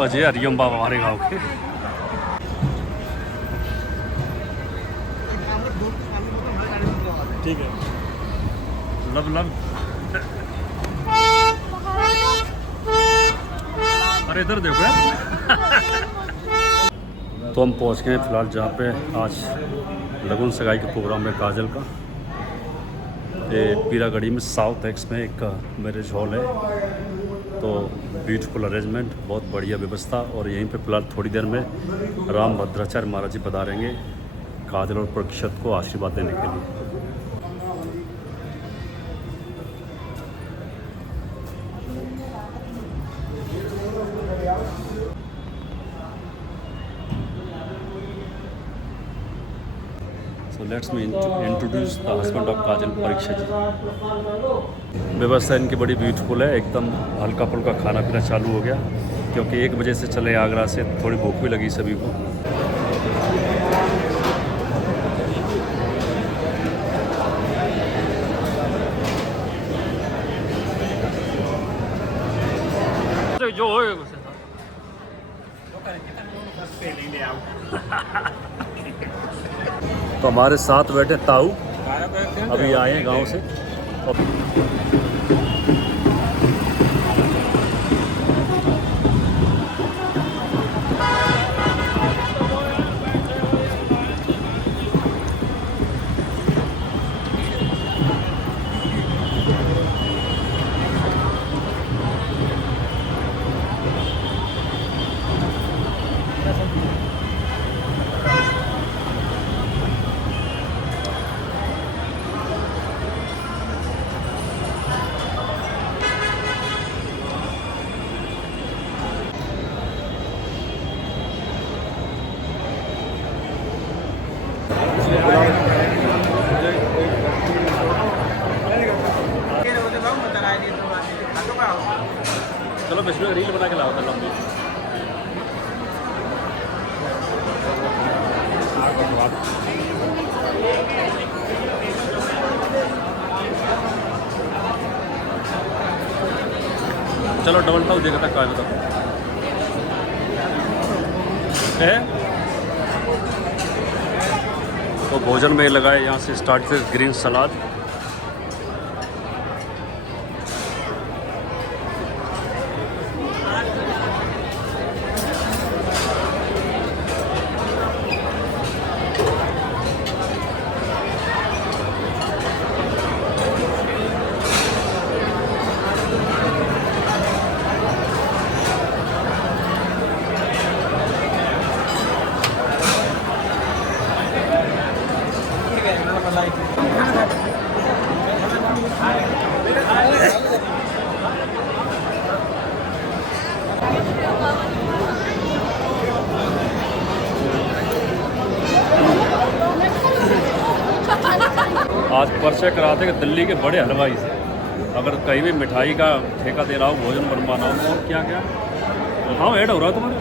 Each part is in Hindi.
अजय हरिओम बाबा हमारे गाँव के। ठीक है, लब लब। अरे इधर देखो यार। तो हम पहुंच गए फिलहाल जहाँ पे आज लगन सगाई का प्रोग्राम है काजल का। ये पीरागढ़ी में साउथ एक्स में एक मैरिज हॉल है। तो ब्यूटीफुल अरेंजमेंट, बहुत बढ़िया व्यवस्था। और यहीं पे फिलहाल थोड़ी देर में राम भद्राचार्य महाराज जी पधारेंगे काजल और परीक्षित को आशीर्वाद देने के लिए। So let's me introduce the husband of काजल, परीक्षित जी। व्यवस्था इनकी बड़ी ब्यूटीफुल है, एकदम हल्का फुल्का खाना पीना चालू हो गया क्योंकि 1 बजे से चले आगरा से, थोड़ी भूख भी लगी सभी को। जो तो हमारे साथ बैठे ताऊ, अभी आए हैं गांव से। चलो बिस्मिल रील बना के लाओ तो लंबी। चलो डबल टाउ देखा था काज तक है। तो भोजन में लगाए यहाँ से स्टार्ट से ग्रीन सलाद, आज परिचय कराते कि दिल्ली के बड़े हलवाई से अगर कहीं भी मिठाई का ठेका दे रहा हो, भोजन बनवाना हो, और क्या क्या हाँ ऐड हो रहा है तुम्हारे।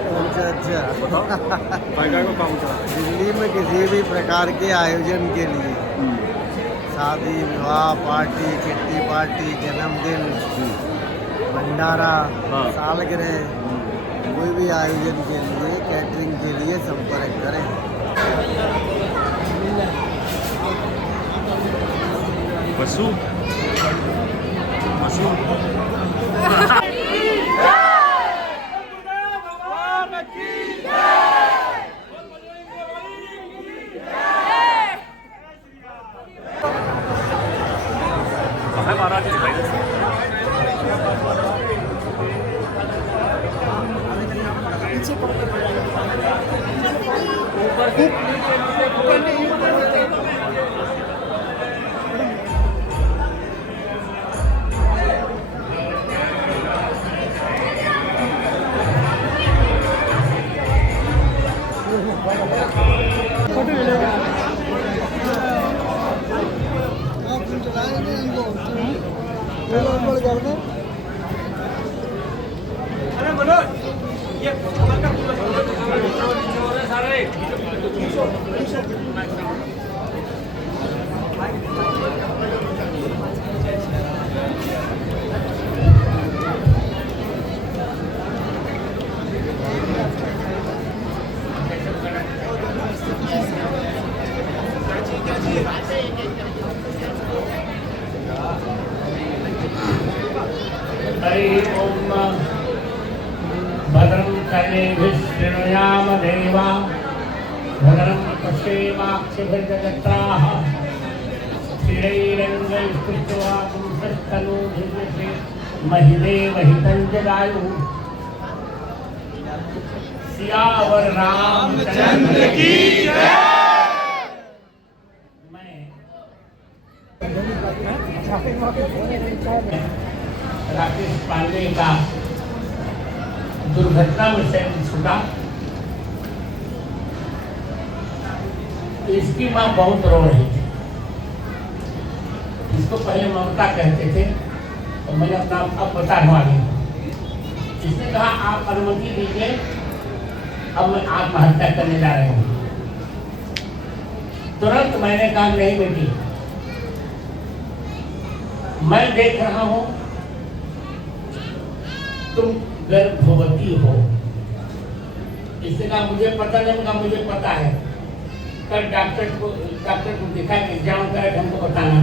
अच्छा बताओ क्या को काम चला दिल्ली में किसी भी प्रकार के आयोजन के लिए, शादी विवाह पार्टी, किट्टी पार्टी, जन्मदिन, भंडारा, सालगिरह, कोई भी आयोजन के लिए कैटरिंग के लिए संपर्क करें। बसु बसु महाराज जी भाई कर्णेभिः देवा भद्रं पश्येमाक्षभिर्जत्राः स्थिरैरङ्गैस्तुष्ट्वा पुंसस्तनूभिर्यसे महिदेवहितं जगायुः सियावर रामचंद्र की जय। मैं राकेश पांडे का दुर्घटना में से छूटा। इसकी माँ बहुत रो रही थी। इसको पहले ममता कहते थे तो मैंने अपना अब बताने वाली हूँ। इसने कहा आप अनुमति दीजिए, अब मैं आत्महत्या करने जा रही हूँ। तुरंत मैंने कहा नहीं बेटी, मैं देख रहा हूँ तुम गर्भवती हो। इसने कहा मुझे पता नहीं, कहा मुझे पता है, कल डॉक्टर को दिखा के एग्जाम करा हमको बताना।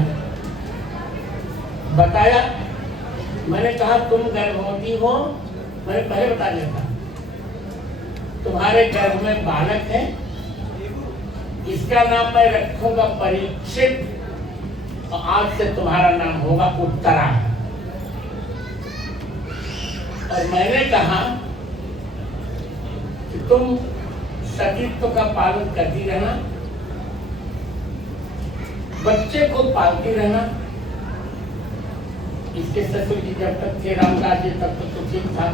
बताया, मैंने कहा तुम गर्भवती हो, मैंने पहले बता दिया था। तुम्हारे गर्भ में बालक है, इसका नाम मैं रखूंगा परीक्षित और आज से तुम्हारा नाम होगा उत्तरा। और मैंने कहा कि तुम सतीत्व का पालन करती रहना, बच्चे को पालती रहना। इसके ससुर जी जब तक थे रामदास जी तब तक तो ठीक था।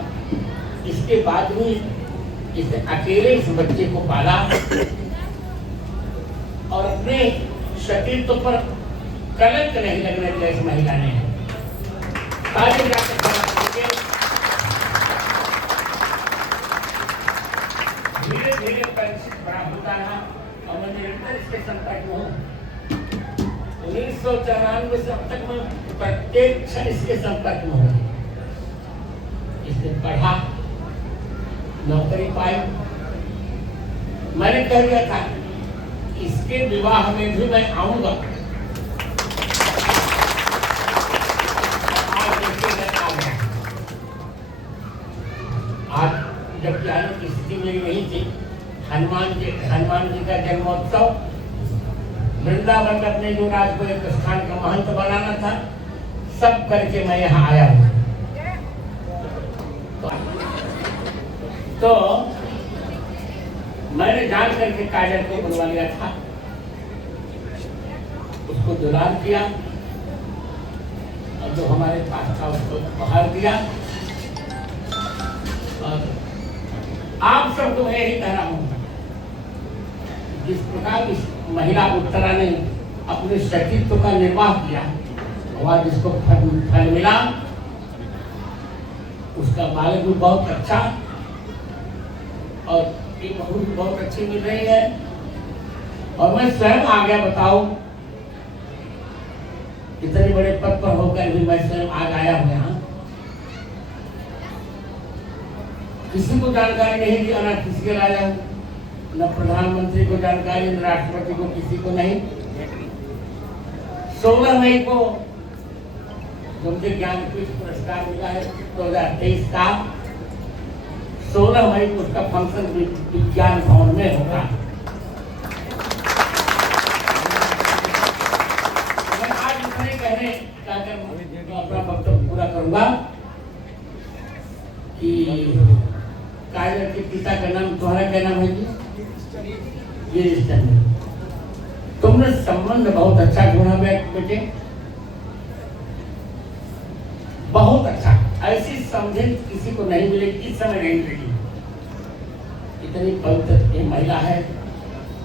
इसके बाद भी इसने अकेले इस बच्चे को पाला और अपने सतीत्व पर कलंक नहीं लगने दिया इस महिला ने। धीरे धीरे परिचित बड़ा होता रहा और मैं निरंतर इसके संपर्क में हूँ। 1994 से अब तक मैं प्रत्येक क्षण इसके संपर्क में हूँ। इसने पढ़ा, नौकरी पाई। मैंने कह दिया था इसके विवाह में भी मैं आऊंगा। आज जबकि आने की स्थिति मेरी नहीं थी, हनुमान जी का जन्मोत्सव वृंदावन में अपने जो राज को एक स्थान का महंत बनाना था, सब करके मैं यहाँ आया हूँ। तो मैंने जान करके काजल को बुलवा लिया था, उसको दुलार किया और जो हमारे पास था उसको बाहर दिया। और आप सबको मैं यही कह रहा हूँ, जिस प्रकार इस महिला उत्तरा ने अपने सतीत्व का निर्वाह किया और जिसको फल मिला, उसका बालक भी बहुत अच्छा और एक बहू भी बहुत अच्छी मिल रही है। और मैं स्वयं आ गया, बताओ इतने बड़े पद पर होकर भी मैं स्वयं आज आया हूँ यहाँ। किसी को जानकारी नहीं दी, ना किसी के लाया हूँ, न प्रधानमंत्री को जानकारी, न राष्ट्रपति को, किसी को नहीं। 16 मई को मुझे ज्ञानपीठ पुरस्कार मिला है 2023 का। 16 मई को उसका फंक्शन विज्ञान भवन में होगा। मैं आज इतने कहने जाकर अपना वक्तव्य पूरा करूंगा कि काजल के पिता का नाम, तुम्हारा क्या नाम है जी? गिरीश चंद्र। तुमने संबंध बहुत अच्छा ढूंढा बेटे, बहुत अच्छा। ऐसी समझे किसी को नहीं मिलेगी, इस समय नहीं मिलेगी। इतनी पवित्र ये महिला है।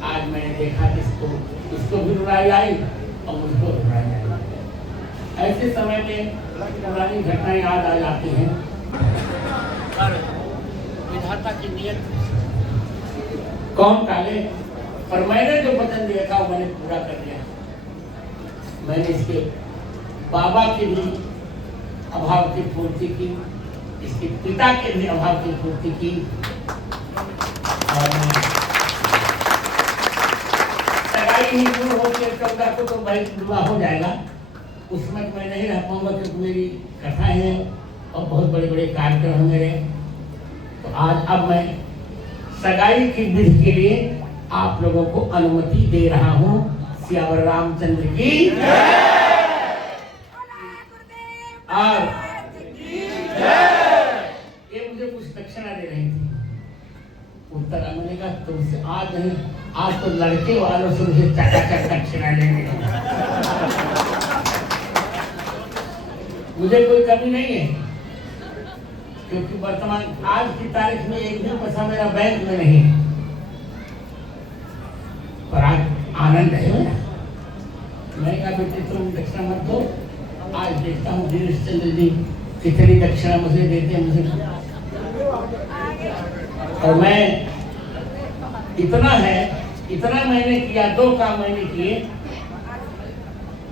आज मैंने देखा कि इसको भी रुलाई आई और मुझको रुलाई आई। ऐसे समय में पुरानी घटनाएं याद आ जाती हैं। विधाता की नियत कौन टाले, पर मैंने जो वचन दिया था वो मैंने पूरा कर दिया। मैंने इसके बाबा के भी अभाव की पूर्ति की, इसके पिता के भी अभाव की पूर्ति की। और सगाई ही दूर होकर 14 को तो भाई विवाह हो जाएगा। उसमें मैं नहीं रह पाऊंगा क्योंकि मेरी कथाएं हैं और बहुत बड़े बड़े कार्यक्रम हैं मेरे। तो आज अब मैं सगाई की विधि के लिए आप लोगों को अनुमति दे रहा हूँ। सियावर रामचंद्र की और ये मुझे कुछ दक्षिणा दे रही थी। उत्तर मैंने कहा तुमसे आज नहीं, आज तो लड़के वालों से मुझे चकाचक दक्षिणा लेनी है। मुझे कोई कमी नहीं है, क्योंकि वर्तमान आज की तारीख में एक भी पैसा मेरा बैंक में नहीं है, पर आज आनंद है मेरा। मैंने कहा बेटे तुम दक्षिणा मत दो, आज देखता हूँ गिरीश चंद्र जी कितनी दक्षिणा मुझे देते हैं। मुझे और मैं इतना है, इतना मैंने किया, 2 काम मैंने किए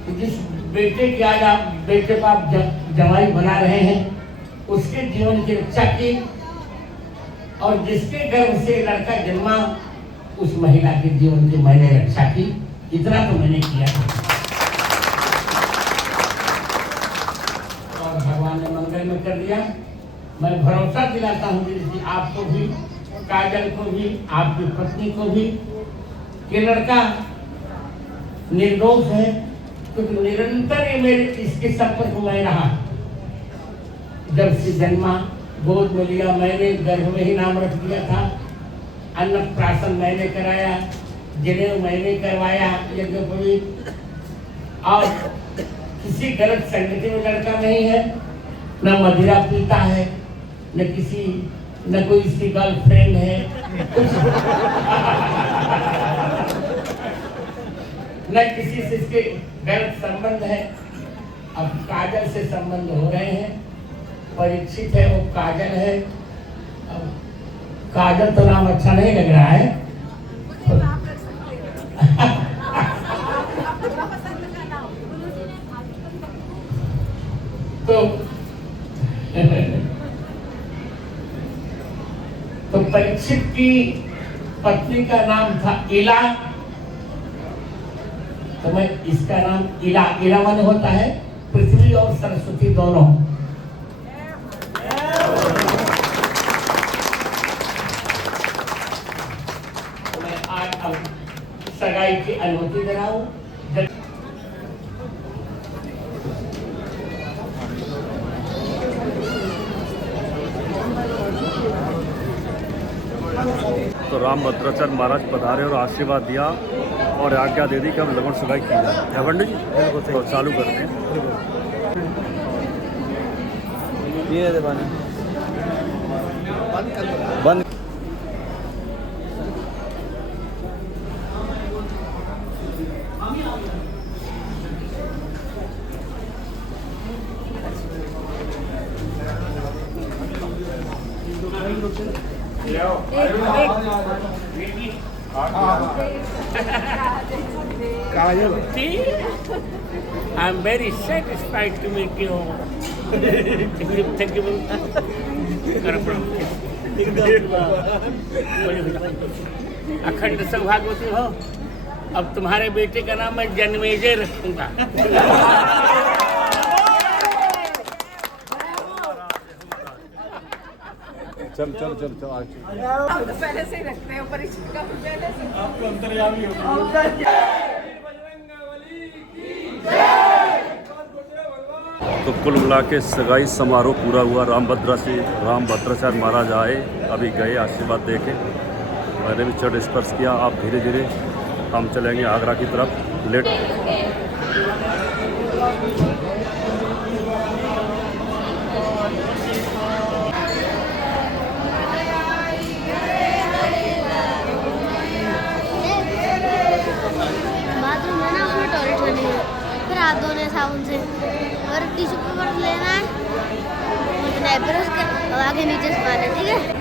कि जिस बेटे की आज आप बेटे को आप जवाई बना रहे हैं, उसके जीवन की रक्षा की, और जिसके गर्भ से लड़का जन्मा उस महिला के जीवन की मैंने रक्षा की। इतना तो मैंने किया था, और भगवान ने मंगल में कर दिया। मैं भरोसा दिलाता हूँ कि आपको भी, काजल को भी, आपकी पत्नी को भी, कि लड़का निर्दोष है, क्योंकि निरंतर ये मेरे इसके संपर्क में रहा। जब से जन्मा गोद में लिया मैंने, गर्भ में ही नाम रख दिया था, अन्नप्राशन मैंने कराया, जनेऊ मैंने करवाया, यज्ञोपवीत, और किसी गलत संगति में लड़का नहीं है, न मदिरा पीता है, न कोई इसकी गर्लफ्रेंड है, न किसी से इसके गलत संबंध है। अब काजल से संबंध हो रहे हैं, परीक्षित है, वो काजल है। अब काजल तो नाम अच्छा नहीं लग रहा है, तो परीक्षित की पत्नी का नाम था इला, तो मैं इसका नाम इला, इला माने होता है पृथ्वी और सरस्वती दोनों। तो मैं आज अब सगाई की अनुमति दे रहा हूँ। तो रामभद्राचार्य महाराज पधारे और आशीर्वाद दिया और आज्ञा दे दी कि अब लगन सगाई की जाए। पंडित जी तो चालू करते हैं। ये बंद I'm very satisfied to meet you. Thank you. अखंड सौभाग्यवती हो। अब तुम्हारे बेटे का नाम मैं जन्मेजय रखूंगा। चल पहले से ही रखते हैं परीक्षा का पहले से आपको अंतर्यामी हो। तो कुल मिला के सगाई समारोह पूरा हुआ। रामभद्राचार्य महाराज आए, अभी गए आशीर्वाद दे के, मैंने भी चढ़ स्पर्श किया। आप धीरे धीरे हम चलेंगे आगरा की तरफ। लेट बाथरूम है ना, उसमें टॉयलेट बनी है, फिर हाथ धोने साबुन से, और टिश्यू पेपर लेना है, ब्रश कर आगे नीचे से मारना, ठीक है।